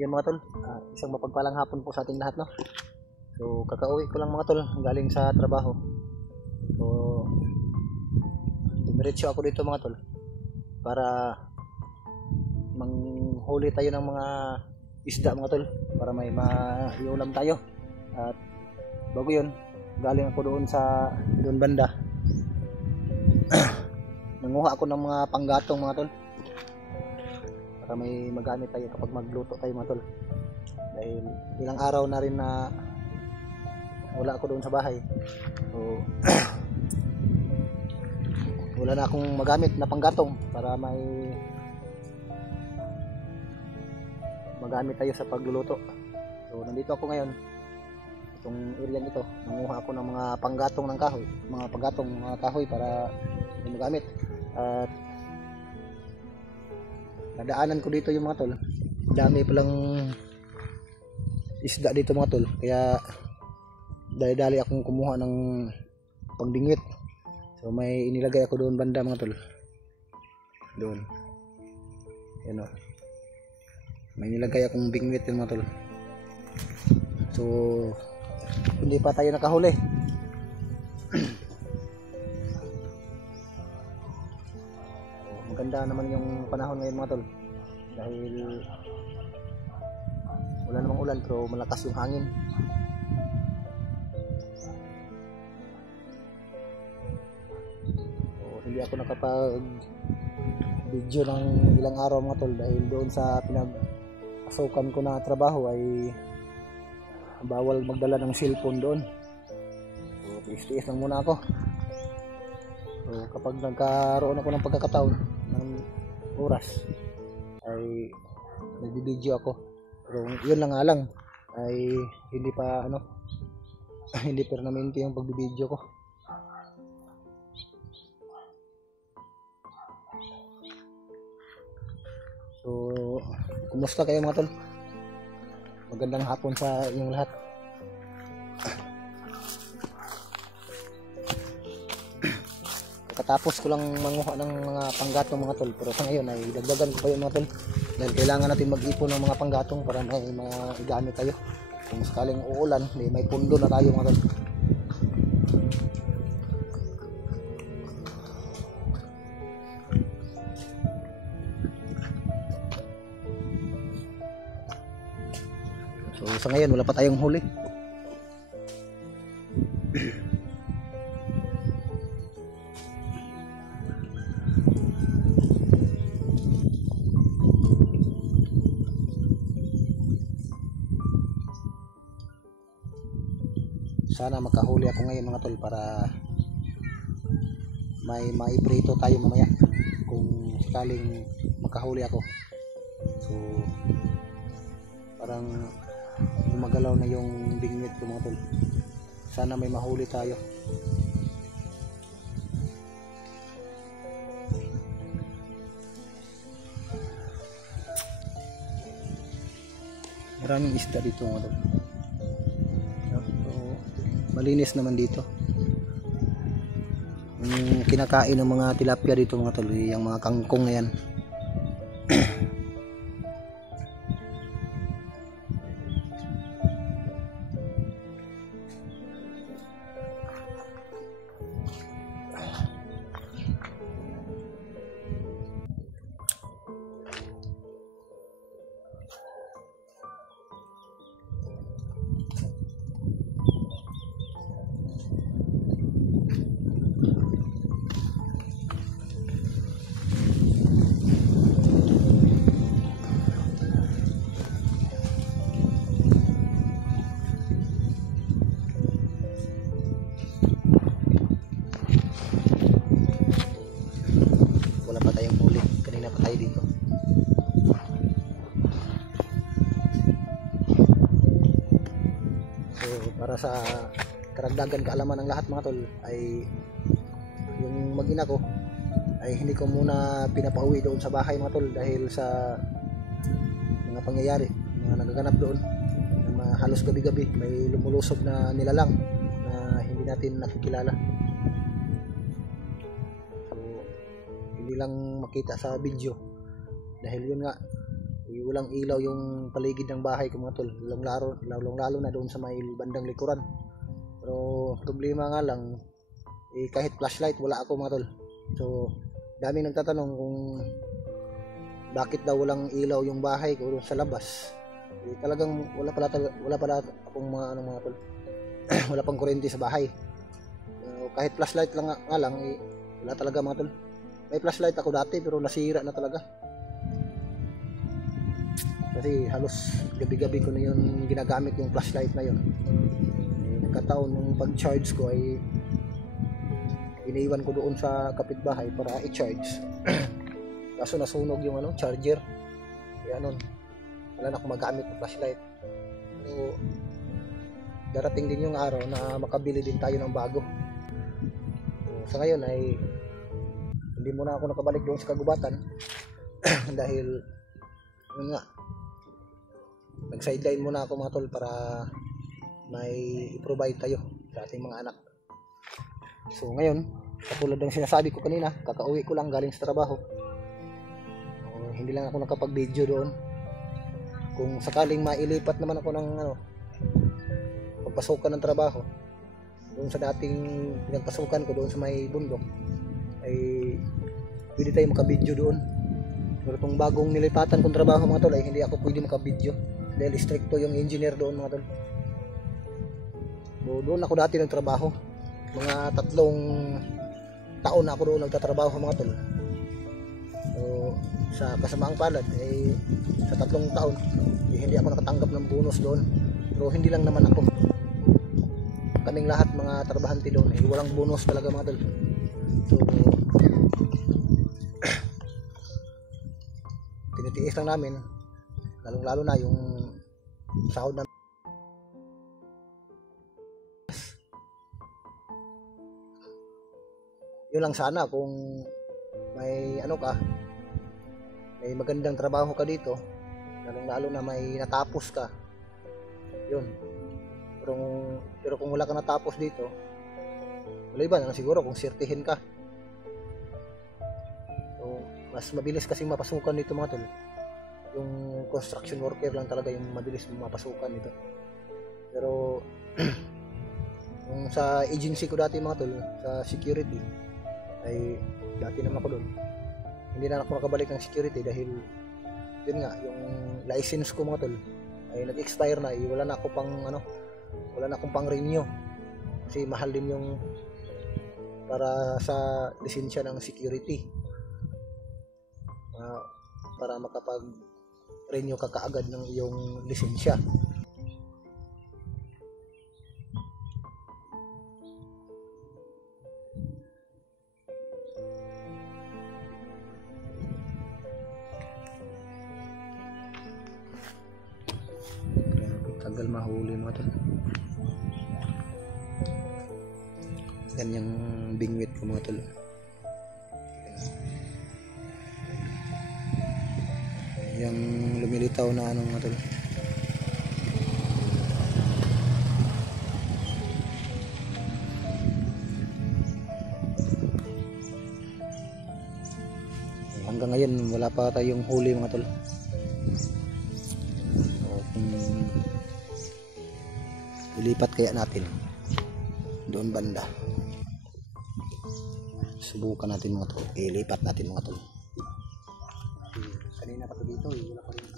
Yan mga tol, isang mapagpalang hapon po sa ating lahat, no? So kakauwi ko lang mga tol, galing sa trabaho. So dumiretso ako dito mga tol para manghuli tayo ng mga isda mga tol, para may maiulam tayo. At bago yun, galing ako doon banda. Nanguha ako ng mga panggatong mga tol, para may magamit tayo kapag magluto tayo mga tol. Dahil ilang araw na rin na wala ako doon sa bahay. So wala na akong magamit na panggatong para may magamit tayo sa pagluluto. So nandito ako ngayon, itong area nito, nanguha ako ng mga panggatong ng kahoy, mga kahoy para may magamit. At nadaanan ko dito yung mga tol, dami palang isda dito mga tol, kaya dali-dali akong kumuha ng pangdingwit. So may inilagay ako doon banda mga tol, doon yan o, may nilagay akong bingwit yung mga tol. So hindi pa tayo nakahuli. Maganda naman yung panahon ngayon mga tol, dahil wala namang ulan pero malakas yung hangin. So hindi ako nakapag video ng ilang araw mga tol, dahil doon sa pinag-asukan ko na trabaho ay bawal magdala ng cellphone doon. So tiis-tiis lang muna ako. So kapag nagkaroon ako ng pagkakataon ng oras ay nag-video ako. Pero yun lang nga lang ay hindi pa hindi permanente yung pag-video ko. So kumusta kayo mga tol? Magandang hapon sa inyong lahat. Katapos ko lang manguha ng mga panggatong mga tol, pero sa ngayon ay dagdagan ko pa yung mga tol, dahil kailangan natin mag-ipon ng mga panggatong para may gamit tayo kung sakaling uulan, may pundo na tayo mga tol. So sa ngayon wala pa tayong huli. Sana makahuli ako ngayon mga tol, para may maiprito tayo mamaya kung sakaling makahuli ako. So parang gumagalaw na yung bingwit ko mga tol. Sana may mahuli tayo. Maraming isda dito mga tol. Malinis naman dito. Yung kinakain ng mga tilapia dito mga tol, yung mga kangkong na yan. Dito so para sa karagdagan kaalaman ng lahat mga tol, ay yung mag-ina ko ay hindi ko muna pinapauwi doon sa bahay mga tol, dahil sa mga pangyayari na nagaganap doon na halos gabi-gabi may lumulusob na nilalang na hindi natin nakikilala. So hindi lang makita sa video, dahil yun nga, walang ilaw yung paligid ng bahay ko mga tol, lalo na doon sa may bandang likuran. Pero problema nga lang, kahit flashlight wala ako mga tol. So daming nagtatanong kung bakit daw walang ilaw yung bahay ko doon sa labas. Talagang wala pala akong mga tol. Wala pang kuryente sa bahay. Kahit flashlight lang nga lang, wala talaga mga tol. May flashlight ako dati pero nasira na talaga. Kasi halos gabi-gabi ko na yun ginagamit yung flashlight na yun. Nagkataon yung pag-charge ko ay iniwan ko doon sa kapitbahay para i-charge. Kaso nasunog yung charger. Kaya wala na akong magamit ng flashlight. So darating din yung araw na makabili din tayo ng bago. So, sa ngayon ay hindi muna ako nakabalik doon sa kagubatan dahil yun nga, nag-sideline muna ako mga tol para may i-provide tayo sa ating mga anak. So ngayon, katulad ng sinasabi ko kanina, kakauwi ko lang galing sa trabaho. Hindi lang ako nakapag-video doon. Kung sakaling mailipat naman ako ng pagpasukan ng trabaho doon sa dating pinagpasukan ko doon sa may bundok, ay pwede tayo makabidyo doon. Pero itong bagong nilipatan kong trabaho mga tol ay hindi ako pwede makabidyo dahil stricto yung engineer doon mga tol. So, doon ako dati nagtrabaho, mga 3 taon na ako doon nagtatrabaho mga tol. So sa kasamaang palad ay sa 3 taon hindi ako nakatanggap ng bonus doon. Pero hindi lang naman ako, kaming lahat mga trabahante doon ay walang bonus talaga mga tol. So tinitiis lang namin, lalo na yung sahod na yun lang sana kung may may magandang trabaho ka dito, lalo na may natapos ka yun. Pero kung wala ka natapos dito, wala iba na siguro kung sirtihin ka. So mas mabilis kasing mapasukan dito mga tol. Yung construction worker lang talaga yung mabilis mapasukan dito. Pero yung sa agency ko dati mga tol, sa security, ay dati naman ako doon, hindi na ako nakabalik ng security dahil yun nga, yung license ko mga tol ay nag-expire na. Wala na akong pang renew kasi mahal din yung para sa lisensya ng security. Para makapag-renew ka kaagad ng iyong lisensya. Tagal mahuli mga tol. Yan yung bingwit ko mga tol. Yung lumilitaw na mga tol. Hanggang ngayon wala pa tayong huli mga tol. Ilipat kaya natin doon banda, subukan natin mga tol, ilipat natin mga tol. Kanina pa to dito, wala pa rin.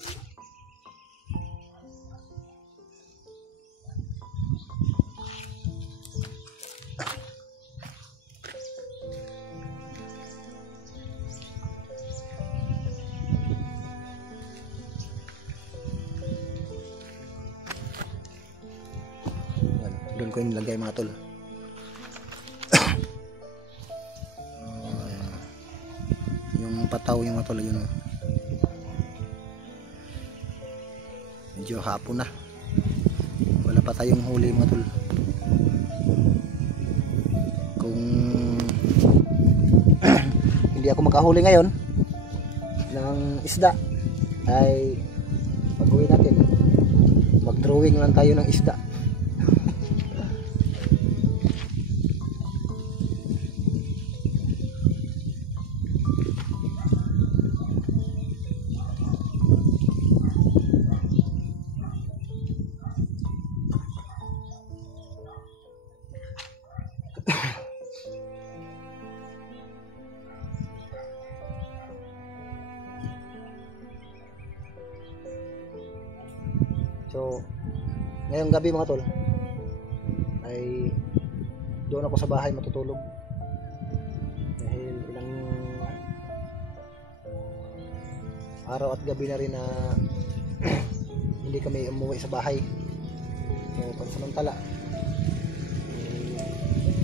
Doon ko yung lagay mga tol. Yung pataw yung mga tol, yun. Medyo hapon na, wala pa tayong huli mga tol. Kung hindi ako makahuli ngayon ng isda ay pag-uwi natin mag-drawing lang tayo ng isda. So ngayong gabi mga tol ay doon ako sa bahay matutulog dahil ilang araw at gabi na rin na hindi kami umuwi sa bahay. So pansamantala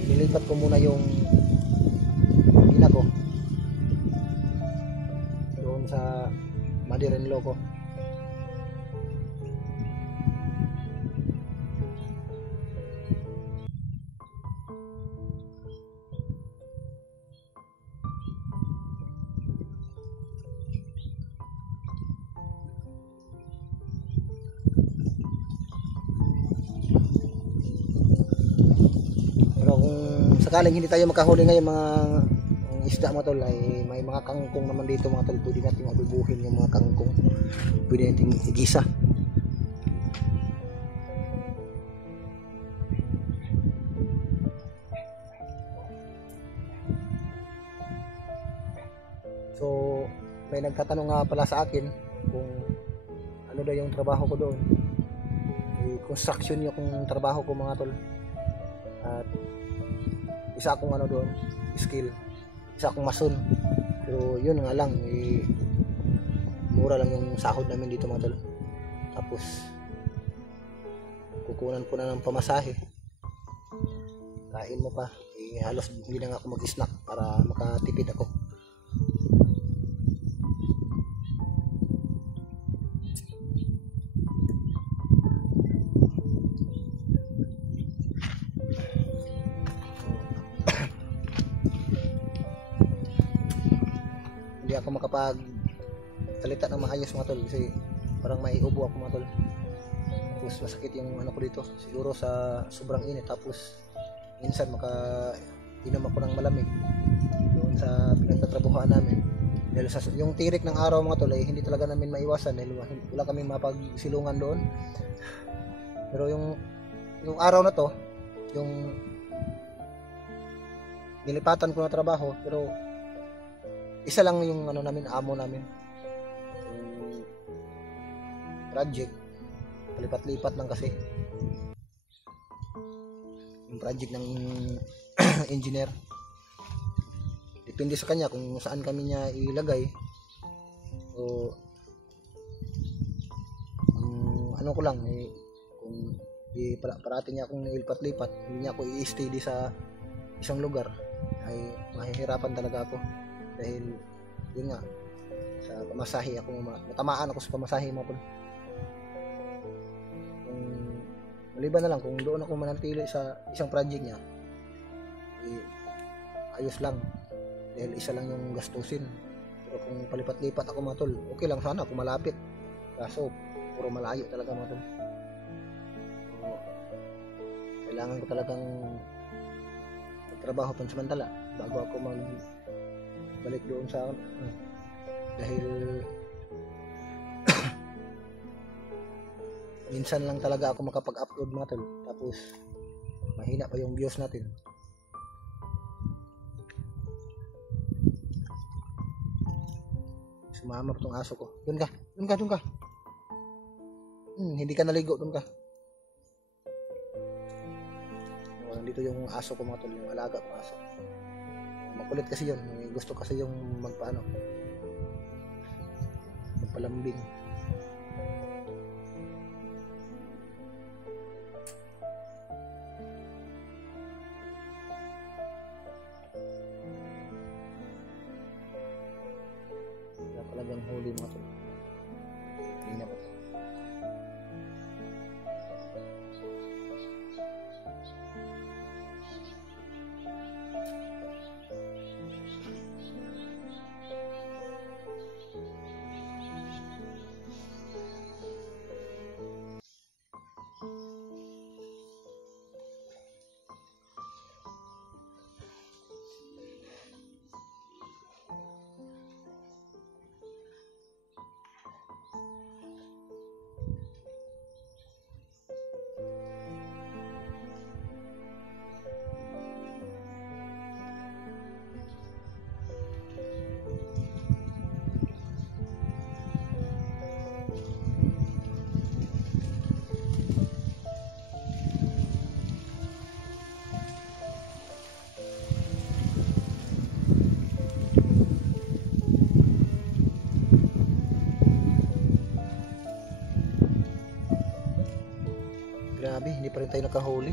nilipat ko muna yung ina ko doon sa mother-in-law ko. Pero kung sakaling hindi tayo makahuli ngayon mga isda mga tol, ay may mga kangkong naman dito mga tol. Pwede natin abubuhin yung mga kangkong, pwede natin igisa. So may nagtatanong nga pala sa akin kung ano daw yung trabaho ko doon. Construction yung trabaho ko mga tol. At isa akong ano doon, skill, isa akong mason. Pero yun nga lang, mura lang yung sahod namin dito mga tol. Tapos kukunan po na ng pamasahe, kain mo pa, halos hindi na nga ako mag-snack para makatipid ako. Hindi ako makapagsalita ng maayos mga tol kasi parang maiubo ako mga tol. Tapos masakit yung ano ko dito, siguro sa sobrang init. Tapos minsan makainom ako ng malamig doon sa pinagtatrabuhaan namin. Dahil sa yung tirik ng araw mga tol ay hindi talaga namin maiwasan dahil wala kaming mapagsilungan doon. Pero yung araw na to, yung nilipatan ko na trabaho, pero isa lang yung ano namin, amo namin. Yung project, palipat-lipat lang kasi. Yung project ng engineer. Depende sa kanya kung saan kami niya ilagay. So, ano ko lang, kung parati niya akong ilipat-lipat, hindi niya ako i-stay sa isang lugar, ay mahihirapan talaga ako. Dahil yun nga, sa pamasahe ako, matamaan ako sa pamasahe mo. Maliban na lang kung doon ako manatili sa isang project niya, ayos lang dahil isa lang yung gastusin. Pero kung palipat-lipat ako mga tol, okay lang sana kung malapit, kaso puro malayo talaga mga tol. So, kailangan ko talagang magtrabaho pansamantala bago ako balik doon sa dahil minsan lang talaga ako makapag-upload mga tol, tapos mahina pa yung views natin. Sumama pa tong aso ko. Doon ka. Hindi ka naligo, doon ka. Nandito yung aso ko mga tol, yung alaga ko aso. Makulit kasi yun, gusto kasi yung magpalambing. Wala talagang huli mga tol. Hindi na pa. Grabe, hindi pa rin tayo nakahuli.